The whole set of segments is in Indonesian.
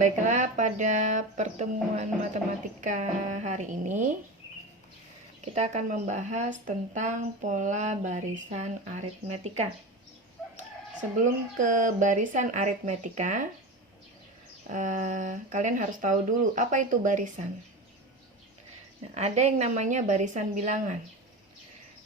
Baiklah, pada pertemuan matematika hari ini kita akan membahas tentang pola barisan aritmetika. Sebelum ke barisan aritmetika, kalian harus tahu dulu apa itu barisan. Nah, ada yang namanya barisan bilangan.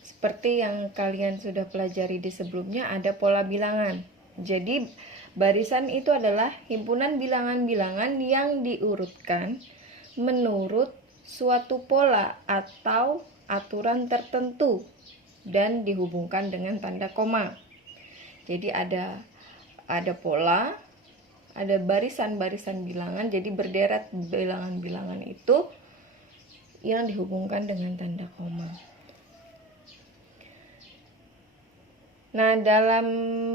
Seperti yang kalian sudah pelajari di sebelumnya, ada pola bilangan. Jadi barisan itu adalah himpunan bilangan-bilangan yang diurutkan menurut suatu pola atau aturan tertentu dan dihubungkan dengan tanda koma. Jadi ada pola, ada barisan-barisan bilangan, jadi berderet bilangan-bilangan itu yang dihubungkan dengan tanda koma. Nah, dalam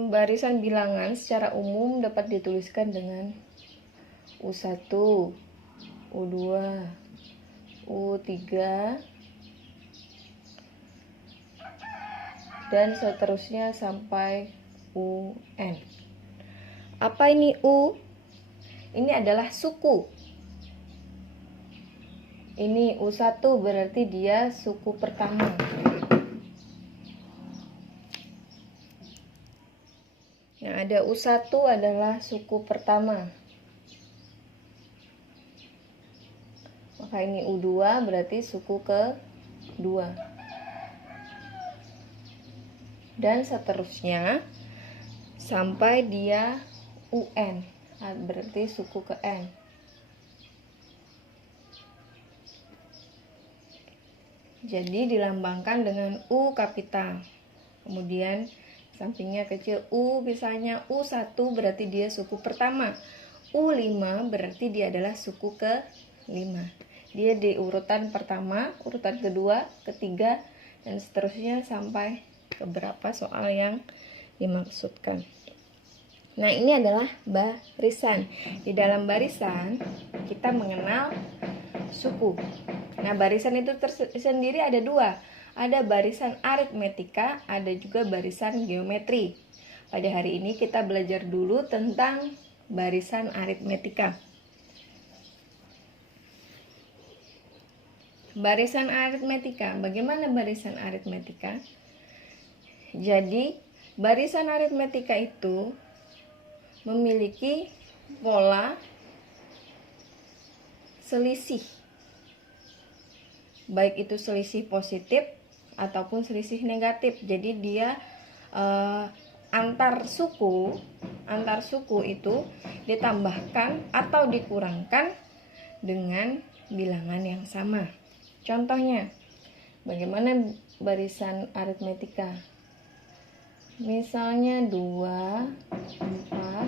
barisan bilangan secara umum dapat dituliskan dengan U1, U2, U3, dan seterusnya sampai UN. Apa ini U? Ini adalah suku. Ini U1 berarti dia suku pertama. Yang ada U1 adalah suku pertama. Maka ini U2 berarti suku kedua. Dan seterusnya sampai dia UN, berarti suku ke N. Jadi dilambangkan dengan U kapital. Kemudian sampingnya kecil U, misalnya U1 berarti dia suku pertama. U5 berarti dia adalah suku ke-5. Dia di urutan pertama, urutan kedua, ketiga, dan seterusnya sampai ke berapa soal yang dimaksudkan. Nah, ini adalah barisan. Di dalam barisan kita mengenal suku. Nah, barisan itu sendiri ada dua. Ada barisan aritmetika, ada juga barisan geometri. Pada hari ini kita belajar dulu tentang barisan aritmetika. Barisan aritmetika, bagaimana barisan aritmetika? Jadi, barisan aritmetika itu memiliki pola selisih. Baik itu selisih positif ataupun selisih negatif. Jadi dia antar suku itu ditambahkan atau dikurangkan dengan bilangan yang sama. Contohnya, bagaimana barisan aritmetika? Misalnya 2, 4,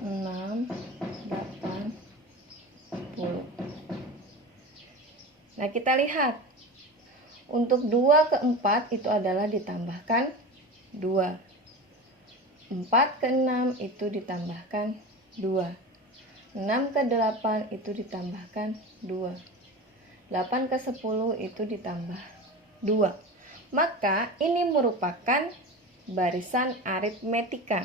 6, 8, 10. Nah, kita lihat. Untuk 2 ke 4 itu adalah ditambahkan 2. 4 ke 6 itu ditambahkan 2. 6 ke 8 itu ditambahkan 2. 8 ke 10 itu ditambah 2. Maka ini merupakan barisan aritmetika.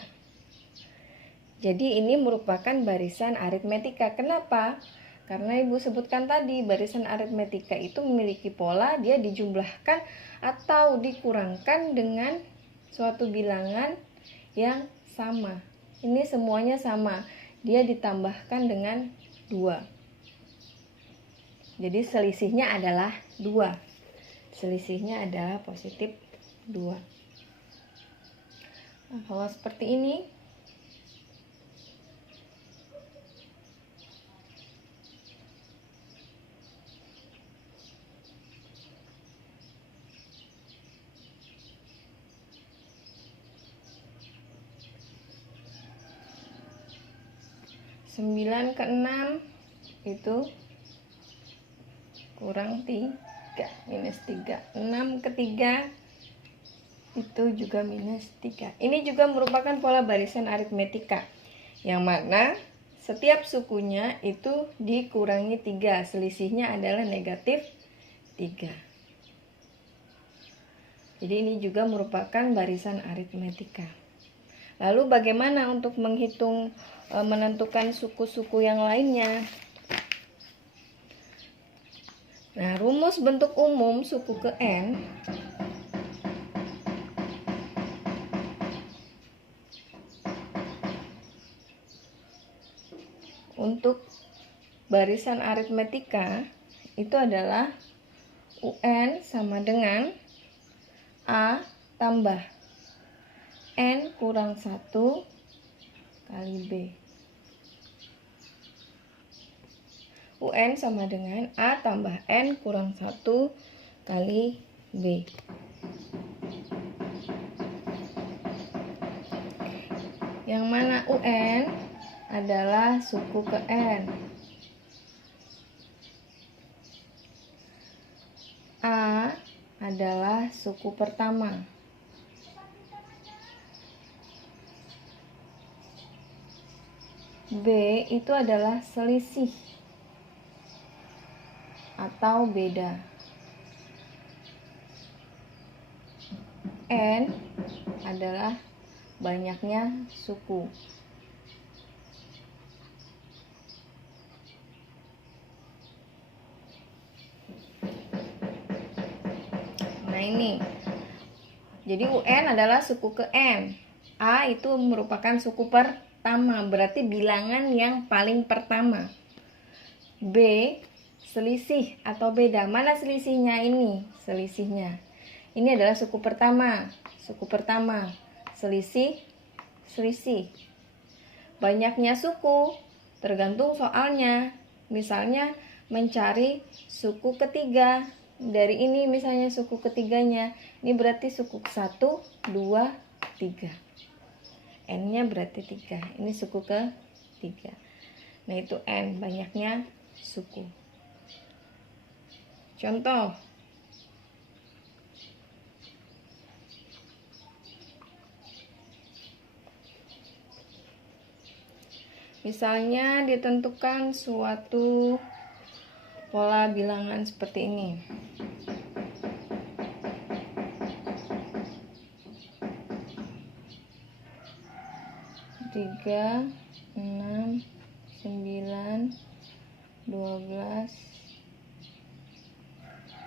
Jadi ini merupakan barisan aritmetika. Kenapa? Karena Ibu sebutkan tadi, barisan aritmetika itu memiliki pola, dia dijumlahkan atau dikurangkan dengan suatu bilangan yang sama. Ini semuanya sama, dia ditambahkan dengan 2. Jadi selisihnya adalah 2. Selisihnya adalah positif 2. Nah, kalau seperti ini, sembilan ke 6 itu kurang 3, minus 3. 6 ke 3 itu juga minus 3. Ini juga merupakan pola barisan aritmetika, yang mana setiap sukunya itu dikurangi 3, selisihnya adalah negatif 3. Jadi ini juga merupakan barisan aritmetika. Lalu bagaimana untuk menghitung menentukan suku-suku yang lainnya. Nah, rumus bentuk umum suku ke N untuk barisan aritmetika itu adalah UN sama dengan A tambah N kurang 1 kali B. UN sama dengan A tambah N kurang 1 kali B. Yang mana UN adalah suku ke N. A adalah suku pertama. B itu adalah selisih atau beda. N adalah banyaknya suku. Nah ini, jadi UN adalah suku ke N. A itu merupakan suku pertama, berarti bilangan yang paling pertama. B, selisih atau beda. Mana selisihnya ini? Selisihnya. Ini adalah suku pertama. Suku pertama. Selisih, selisih. Banyaknya suku, tergantung soalnya. Misalnya mencari suku ketiga. Dari ini misalnya suku ketiganya, ini berarti suku 1, 2, 3. N-nya berarti 3. Ini suku ke-3. Nah, itu N, banyaknya suku. Contoh. Misalnya ditentukan suatu pola bilangan seperti ini. 3, 6, 9, 12,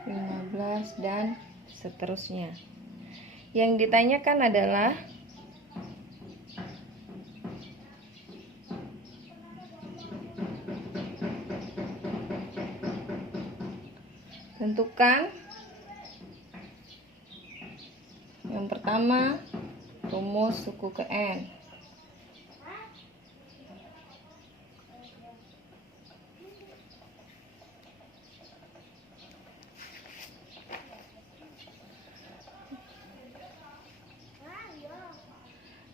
15, dan seterusnya. Yang ditanyakan adalah tentukan yang pertama rumus suku ke N.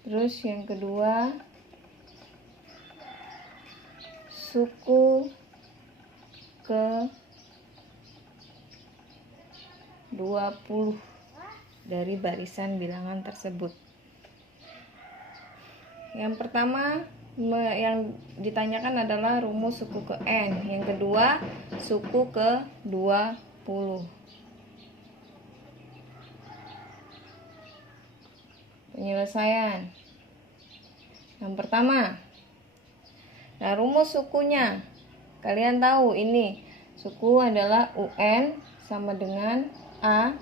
Terus yang kedua suku ke 20 dari barisan bilangan tersebut. Yang pertama yang ditanyakan adalah rumus suku ke N. Yang kedua suku ke 20. Penyelesaian. Yang pertama, nah rumus sukunya kalian tahu, ini suku adalah UN sama dengan A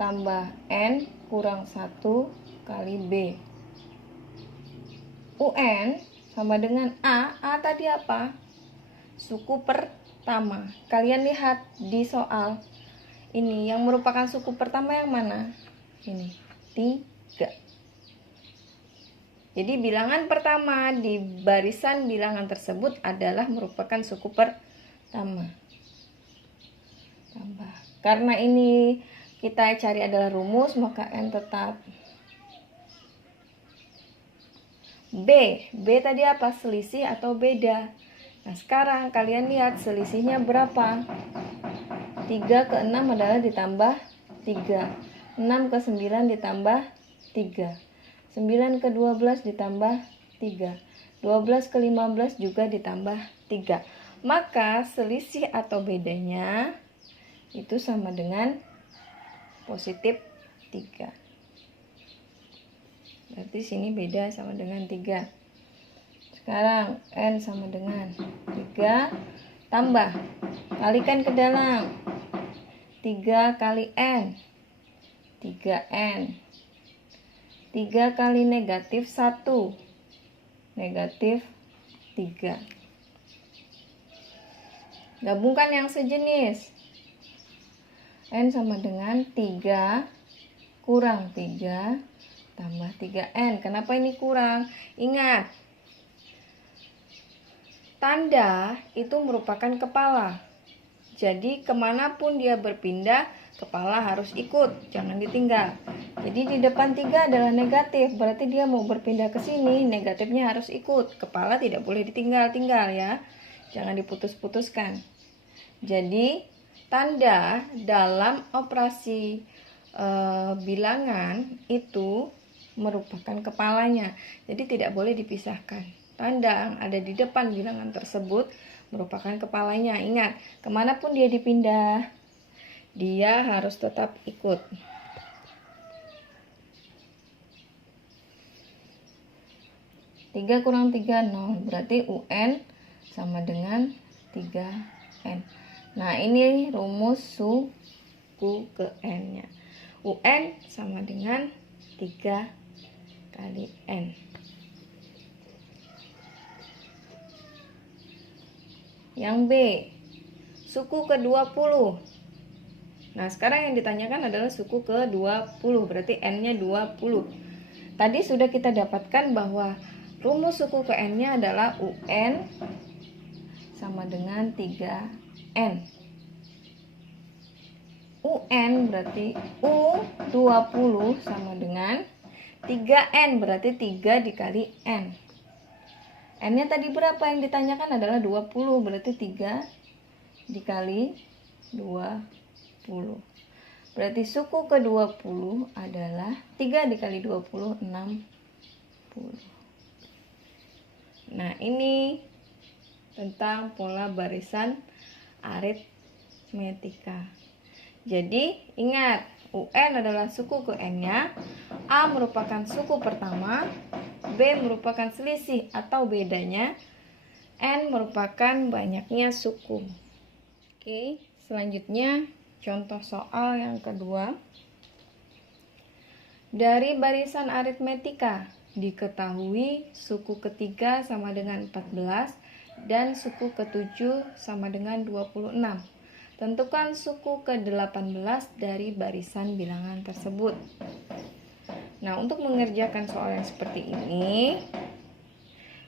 tambah N kurang 1 kali B. UN sama dengan A tadi apa? Suku pertama. Kalian lihat di soal ini, yang merupakan suku pertama yang mana? Ini, 3. Jadi bilangan pertama di barisan bilangan tersebut adalah merupakan suku pertama. Tambah. Karena ini kita cari adalah rumus, maka N tetap. B tadi apa? Selisih atau beda. Nah, sekarang kalian lihat selisihnya berapa? 3 ke 6 adalah ditambah 3. 6 ke 9 ditambah 3. 9 ke 12 ditambah 3. 12 ke 15 juga ditambah 3. Maka selisih atau bedanya itu sama dengan positif 3. Berarti sini beda sama dengan 3. Sekarang N sama dengan 3 tambah, kalikan ke dalam, 3 kali N, 3N, 3 kali negatif 1, negatif 3. Gabungkan yang sejenis. N sama dengan 3 kurang 3 tambah 3N. Kenapa ini kurang? Ingat, tanda itu merupakan kepala. Jadi kemanapun dia berpindah, kepala harus ikut, jangan ditinggal. Jadi di depan 3 adalah negatif, berarti dia mau berpindah ke sini, negatifnya harus ikut. Kepala tidak boleh ditinggal-tinggal ya, jangan diputus-putuskan. Jadi tanda dalam operasi bilangan itu merupakan kepalanya, jadi tidak boleh dipisahkan. Tanda yang ada di depan bilangan tersebut merupakan kepalanya. Ingat, kemanapun dia dipindah, dia harus tetap ikut. Tiga kurang 3, 0. Berarti UN sama dengan 3N. Nah, ini rumus suku ke N-nya. UN sama dengan 3 kali N. Yang B, suku ke-20. Nah, sekarang yang ditanyakan adalah suku ke-20, berarti N-nya 20. Tadi sudah kita dapatkan bahwa rumus suku ke N-nya adalah UN sama dengan 3N. UN berarti U20 sama dengan 3N, berarti 3 dikali N. N-nya tadi berapa yang ditanyakan adalah 20, berarti 3 dikali 20. Berarti suku ke-20 adalah 3 dikali 20, 60. Nah, ini tentang pola barisan aritmetika. Jadi, ingat, UN adalah suku ke N-nya, A merupakan suku pertama, B merupakan selisih atau bedanya, N merupakan banyaknya suku. Oke, selanjutnya contoh soal yang kedua. Dari barisan aritmetika diketahui suku ketiga sama dengan 14 dan suku ke-7 sama dengan 26. Tentukan suku ke-18 dari barisan bilangan tersebut. Nah, untuk mengerjakan soal yang seperti ini,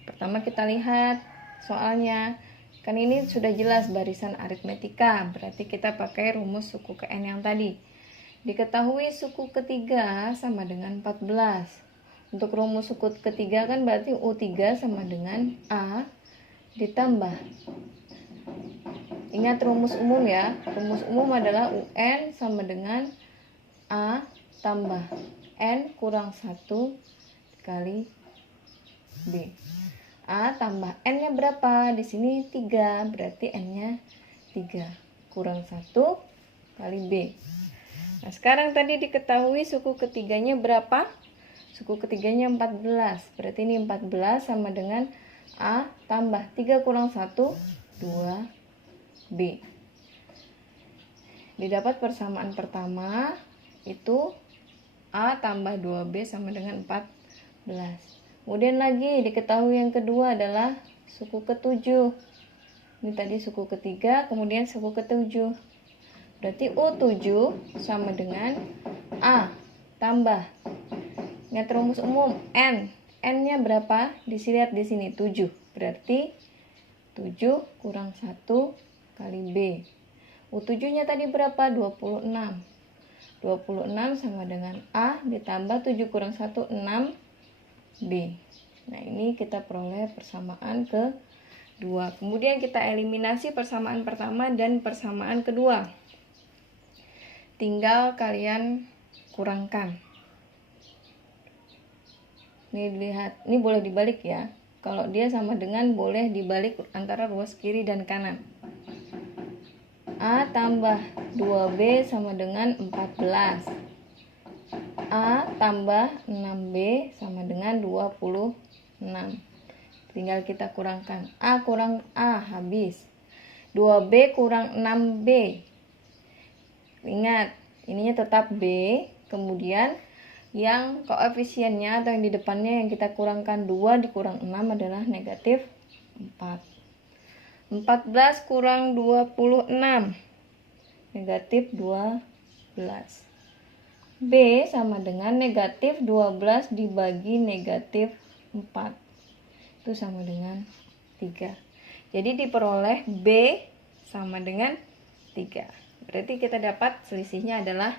pertama kita lihat soalnya. Kan ini sudah jelas barisan aritmetika, berarti kita pakai rumus suku ke N yang tadi. Diketahui suku ketiga sama dengan 14. Untuk rumus suku ketiga kan berarti U3 sama dengan A ditambah. Ingat rumus umum ya. Rumus umum adalah UN sama dengan A tambah N kurang 1 kali B. A tambah N-nya berapa? Di sini 3, berarti N-nya 3 kurang 1 kali B. Nah, sekarang tadi diketahui suku ketiganya berapa? Suku ketiganya 14. Berarti ini 14 sama dengan A tambah 3 kurang 1, 2 B. Didapat persamaan pertama itu A tambah 2B sama dengan 14. Kemudian lagi diketahui yang kedua adalah suku ke-7. Ini tadi suku ketiga, kemudian suku ke-7. Berarti U7 sama dengan A tambah. Ingat rumus umum N. N-nya berapa? Dilihat di sini 7. Berarti 7 kurang 1 kali B. U7-nya tadi berapa? 26. 26 sama dengan A ditambah 7 kurang 1, 6 B. Nah, ini kita peroleh persamaan kedua. Kemudian kita eliminasi persamaan pertama dan persamaan kedua. Tinggal kalian kurangkan. Ini lihat, ini boleh dibalik ya. Kalau dia sama dengan boleh dibalik antara ruas kiri dan kanan. A tambah 2B sama dengan 14. A tambah 6B sama dengan 26. tinggal kita kurangkan. A kurang A, habis. 2B kurang 6B. Ingat, ininya tetap B, kemudian yang koefisiennya atau yang di depannya yang kita kurangkan 2 dikurang 6 adalah negatif 4. 14 kurang 26, negatif 12. B sama dengan negatif 12 dibagi negatif 4. Itu sama dengan 3. Jadi diperoleh B sama dengan 3. Berarti kita dapat selisihnya adalah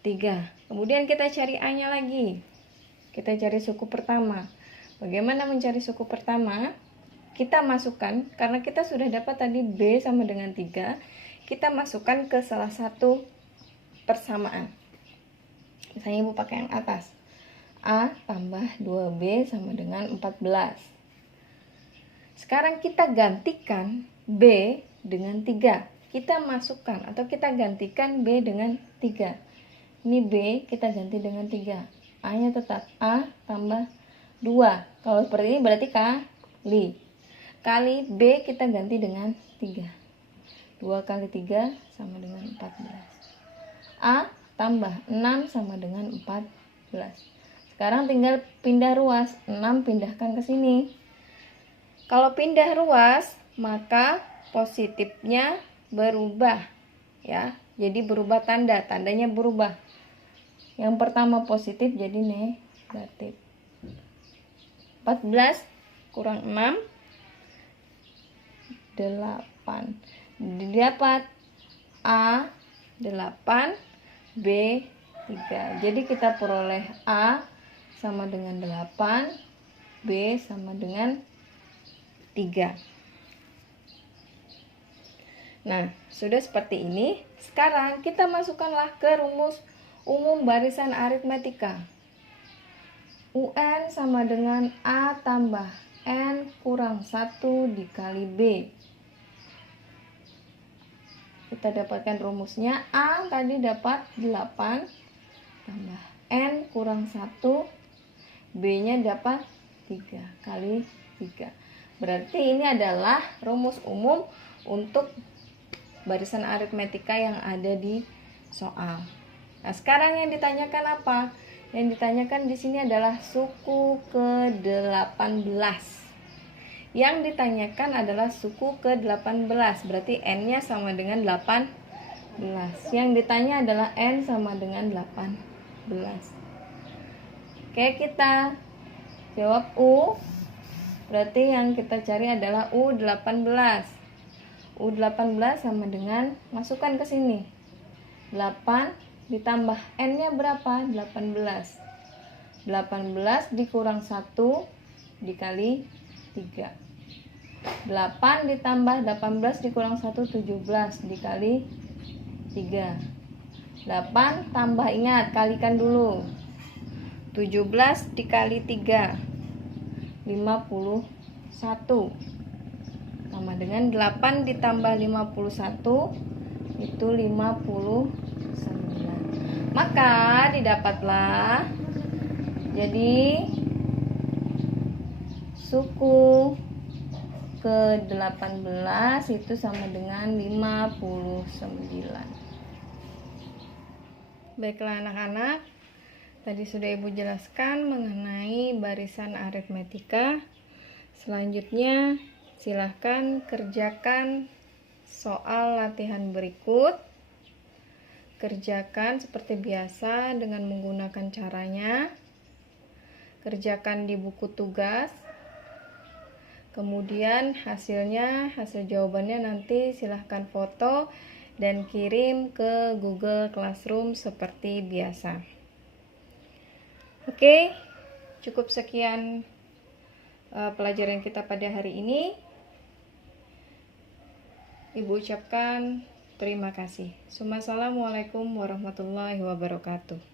3. Kemudian kita cari A-nya lagi. Kita cari suku pertama. Bagaimana mencari suku pertama? Kita masukkan, karena kita sudah dapat tadi B sama dengan 3, kita masukkan ke salah satu persamaan. Misalnya Ibu pakai yang atas. A tambah 2B sama dengan 14. Sekarang kita gantikan B dengan 3. Kita masukkan atau kita gantikan B dengan 3. Ini B kita ganti dengan 3. A-nya tetap A tambah 2. Kalau seperti ini berarti kali. Kali B kita ganti dengan 3. 2 kali 3 sama dengan 14. A tambah 6 sama dengan 14. Sekarang tinggal pindah ruas. 6 pindahkan ke sini. Kalau pindah ruas, maka positifnya berubah, ya. Jadi berubah tandanya berubah. Yang pertama positif jadi negatif. 14 kurang 6, 8. Didapat A 8, B 3. Jadi kita peroleh A sama dengan 8, B sama dengan 3. Nah, sudah seperti ini. Sekarang kita masukkanlah ke rumus umum barisan aritmetika. UN sama dengan A tambah N kurang 1 dikali B. Kita dapatkan rumusnya. A tadi dapat 8 tambah N kurang 1, B-nya dapat 3 kali 3. Berarti ini adalah rumus umum untuk barisan aritmetika yang ada di soal. Nah, sekarang yang ditanyakan apa? Yang ditanyakan di sini adalah suku ke-18. Yang ditanyakan adalah suku ke-18, berarti N-nya sama dengan 18. Yang ditanya adalah N sama dengan 18. Oke, kita jawab U. Berarti yang kita cari adalah U18. U18 sama dengan, masukkan ke sini. 8 ditambah N-nya berapa? 18. 18 dikurang 1 dikali 3. 8 ditambah 18 dikurang 1, 17 dikali 3. 8 tambah, ingat, kalikan dulu. 17 dikali 3, 51. Sama dengan 8 ditambah 51 itu 59. Maka didapatlah jadi suku ke-18 itu sama dengan 59. Baiklah anak-anak, tadi sudah Ibu jelaskan mengenai barisan aritmetika. Selanjutnya silahkan kerjakan soal latihan berikut. Kerjakan seperti biasa dengan menggunakan caranya. Kerjakan di buku tugas. Kemudian hasil jawabannya nanti silahkan foto dan kirim ke Google Classroom seperti biasa. Oke, cukup sekian pelajaran kita pada hari ini. Ibu ucapkan terima kasih. Assalamualaikum warahmatullahi wabarakatuh.